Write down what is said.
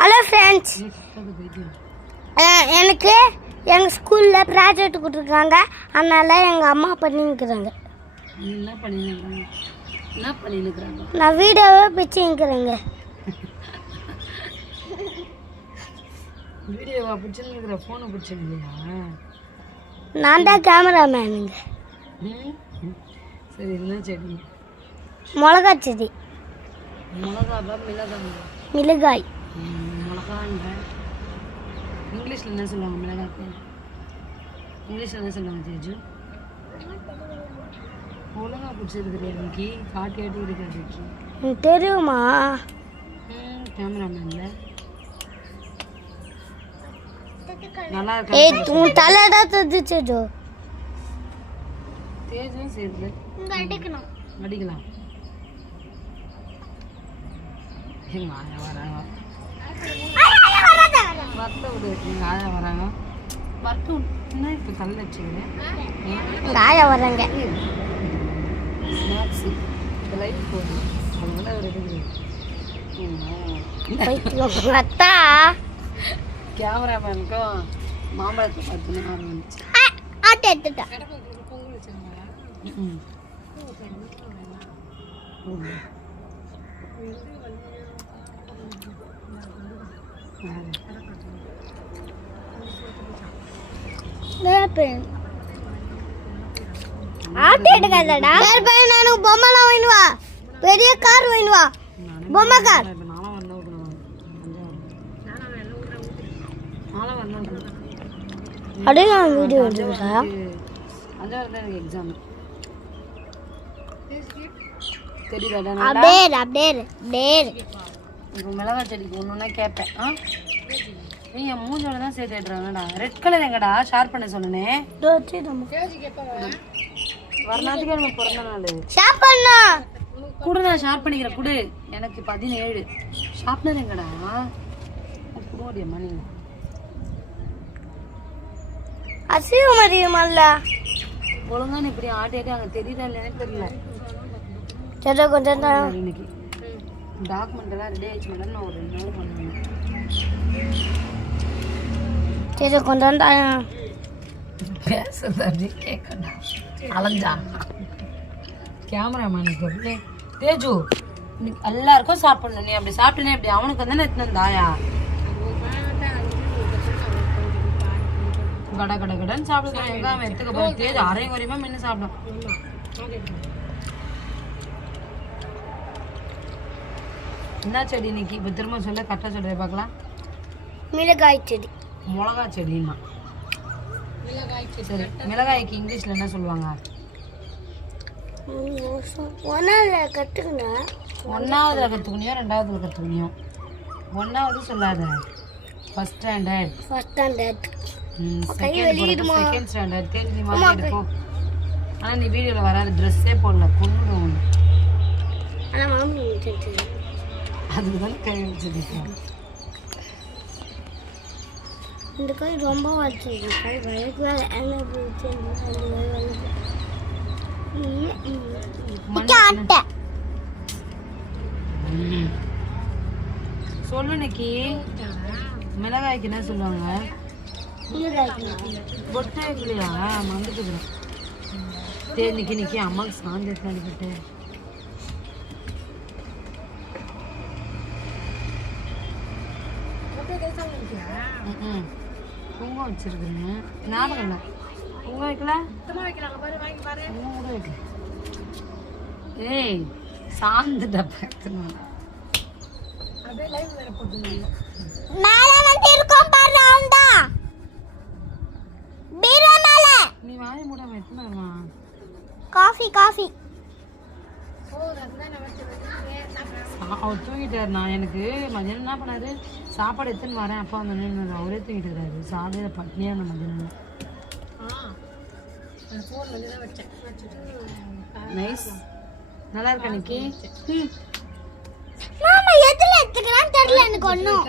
Hello friends, எனக்கு எங்கள் ஸ்கூலில் ப்ராஜெக்ட் கொடுத்துருக்காங்க. அதனால் எங்கள் அம்மா பண்ணிக்கிறாங்க. நான் வீடியோவே பிடிச்சிக்கிறேங்க. வீடியோவா பிடிச்சிருக்கிற ஃபோனை பிடிச்சிருக்கியா? நான் தான் கேமராமேனுங்க. சரி, என்ன செடி? மிளகா செடி. மிளகாவா மிளகாய்? மிளகாய். மிளகான்ற இங்கிலீஷில் என்ன சொல்லுவாங்க? மிளகாய்க்கு இங்கிலீஷில் என்ன சொல்லுவாங்க தேஜு? ஒழுங்காக பிடிச்சிருக்குது இன்னைக்கு காட்டி ஆட்டி இருக்காது. தெரியுமா? கேமராமேன்ல நல்லா இருக்கு. ஏய், உன் தலைடா தெரிஞ்சிச்சு. தேஜும் சேர்த்து அடிக்கலாம். அடிக்கலாம். எங்க ஆயா வராங்க. வர்த்த விடு. எங்க ஆயா வராங்க. வர்த்த விட்டுனா இப்போ கல் வச்சுக்கிறேன். ஆயா வராங்க. ஸ்நாக்ஸ் இந்த லைட் போடும். அதனால ஒரு இது அத்தா கேமராமேனுக்கும் மாம்பழத்தை பார்த்துன்னு ஆரம்பிச்சு ஆட்டை எடுத்துட்டா. ஆட்டை எடுக்காதடா. எனக்கு பொம்மைலாம் வாங்கினுவா. பெரிய கார் வாங்கினுவா. பொம்மை கார். அப்படியே நான் வீடியோ எடுத்துக்கிறா. 5வது எனக்கு எக்ஸாம் தெரியுதாடா? இப்போ மிளகாய் செடிக்கு ஒன்று ஒன்றா கேட்பேன். நீ என் மூஞ்சோட தான் சேர்த்து எடுறாங்கடா. ரெட் கலர் எங்கடா ஷேர் பண்ண சொன்னேன். வரலாத்துக்கு எனக்கு பிறந்த நாள் குடு, நான் ஷேர் பண்ணிக்கிறேன். குடு, எனக்கு 17. ஷார்ப்னர் எங்கடா? குடுவாடியம்மா நீ. அசிவமரியமல்ல ஒழுங்கா நீ இப்படி ஆட்டி ஆட்டி அங்கே தெரியுதா இல்லைன்னு தெரியல. சரி, கொஞ்சம் தான். இன்னைக்கு டாக்குமெண்ட் எல்லாம் ரெடி ஆயிடுச்சு மேடம். நான் ஒரு 2 நாள் பண்ணுவேன். சரி, கொஞ்சம் தான். பேசுறது அப்படியே கேட்கண்டா. அலைஞ்சா கேமராமேனுக்கு தேஜு இன்னைக்கு எல்லாருக்கும் சாப்பிடணும். நீ அப்படி சாப்பிட்டனே அப்படி அவனுக்கு தானே எத்தனை தாயா கட கட கடன் சாப்பிடுவேன். எங்க அவன் எடுத்துக்க போய் தேஜு அரையும் குறையுமா மின்னு சாப்பிடும். என்ன செடி இன்னைக்கு? இப்போ திரும்ப சொல்ல கரெக்டாக சொல்ற பார்க்கலாம். மிளகாய் செடி. மிளகா செடிமா? சரி, மிளகாய்க்கு இங்கிலீஷ்ல என்ன சொல்லுவாங்க? ஒன்னாவதுல கத்துக்கணும். 1ஆவதுல கற்றுக்கணியோ 2ஆவதுல கற்றுக்கணியோ? 1ஆவது சொல்லாத. First standard. செகண்ட் ஸ்டாண்டர்ட் தெரிஞ்சு மாதிரி இருக்கும். ஆனால் நீ வீடியோவில் வராது. ட்ரெஸ்ஸே போடல. கொண்டு அதுக்கு தானே கை வச்சுருக்கேன். இந்த கை ரொம்ப வச்சிருக்கு. சொல்லு நிக்கி, மிளகாய்க்கு என்ன சொல்லுவாங்க? பொட்டை இல்லையா? மறந்துட்டுக்கிறேன். நிக்கி நிக்கி அம்மாவுக்கு சாந்தி அடிக்கிட்டு குங்குமம் வச்சிருக்கேன். ஞாபகம் இல்லை. குங்குமம் வைக்கல? குங்குமம் கூட வைக்கல. ஏய், சாந்துட்டா பார்த்துக்கணும். நீ வாய மூடாம எத்தனை காஃபி அவர் தூங்கிட்டாரு. நான் எனக்கு மதியானம் என்ன பண்ணாரு, சாப்பாடு எடுத்துன்னு வரேன் அப்பா வந்து அவரே தூங்கிட்டு இருக்காரு. சாதையில பட்னியா அந்த மதியானம். நைஸ், நல்லா இருக்கா நிக்கி? எதுல எடுத்துக்கலாம் தெரியல எனக்கு ஒன்றும்.